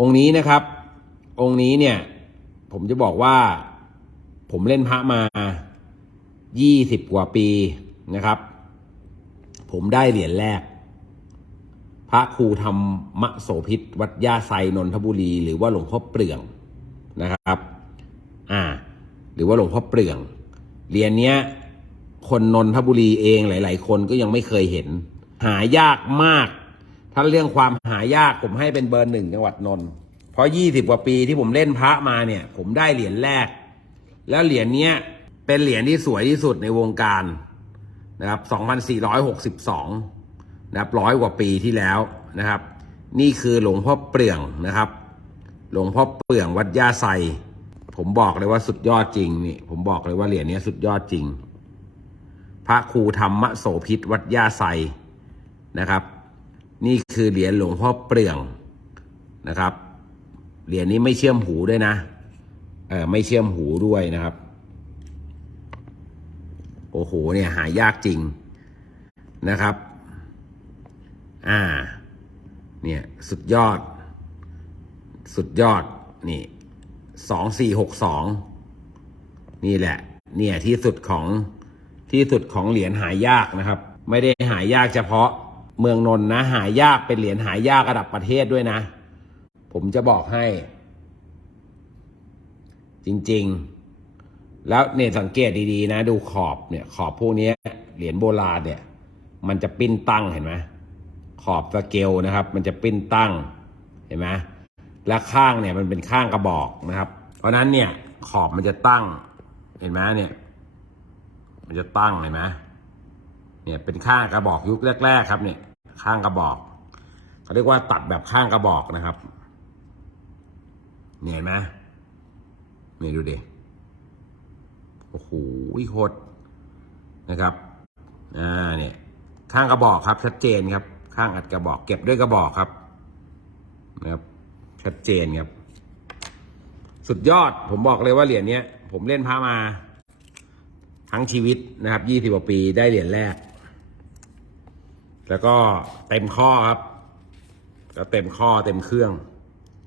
องค์นี้นะครับ องค์นี้เนี่ย ผมจะบอกว่า ผมเล่นพระมายี่สิบกว่าปีนะครับ ผมได้เหรียญแรก พระครูธรรมโสพิษวัดย่าไซนนทบุรี หรือว่าหลวงพ่อเปลืองนะครับ อ่า หรือว่าหลวงพ่อเปลืองเหรียญเนี้ย คนนนทบุรีเองหลาย ๆ คนก็ยังไม่เคยเห็น หายากมาก ถ้าเรื่องความหายากผมให้เป็นเบอร์หนึ่งจังหวัดนนท์เพราะยี่สิบกว่าปีที่ผมเล่นพระมาเนี่ย ผมได้เหรียญแรก แล้วเหรียญเนี้ยเป็นเหรียญที่สวยที่สุดในวงการนะครับ2462นะครับร้อยกว่าปีที่แล้วนะครับ นี่คือหลวงพ่อเปลืองนะครับ หลวงพ่อเปลืองวัดย่าไซผมบอกเลยว่าสุดยอดจริงนี่ ผมบอกเลยว่าเหรียญนี้สุดยอดจริง พระครูธรรมโสพิษวัดย่าไซนะครับ นี่คือเหรียญหลวงพ่อเปลืองนะครับ เหรียญนี้ไม่เชื่อมหูด้วยนะเออไม่เชื่อมหูด้วยนะครับ โอ้โหเนี่ยหายากจริงนะครับ อ่า เนี่ยสุดยอด สุดยอดนี่สองสี่หกสองนี่แหละ เนี่ยที่สุดของที่สุดของเหรียญหายากนะครับ ไม่ได้หายากเฉพาะ เมืองนนท์นะ หายากเป็นเหรียญหายากระดับประเทศด้วยนะ ผมจะบอกให้ จริง ๆ แล้วเนี่ยสังเกตดีๆ นะ ดูขอบเนี่ย ขอบพวกนี้เหรียญโบราณเนี่ย มันจะปิ้นตั้งเห็นไหมขอบสเกลนะครับ มันจะปิ้นตั้งเห็นไหมและข้างเนี่ยมันเป็นข้างกระบอกนะครับ เพราะฉะนั้นเนี่ยขอบมันจะตั้ง เห็นไหมเนี่ย มันจะตั้งเห็นไหมเนี่ยเป็นข้างกระบอกยุคแรก ๆ ครับเนี่ย ข้างกระบอกเขาเรียกว่าตัดแบบข้างกระบอกนะครับเนี่ยเห็นไหมเนี่ยดูดิโอ้โหโคตรนะครับอ่าเนี่ยข้างกระบอกครับ ชัดเจนครับ ข้างอัดกระบอก เก็บด้วยกระบอกครับนะครับชัดเจนครับ สุดยอดผมบอกเลยว่าเหรียญเนี้ย ผมเล่นพระมา ทั้งชีวิตนะครับยี่สิบกว่าปีได้เหรียญแรก แล้วก็เต็มข้อครับแล้วเต็มข้อเต็มเครื่อง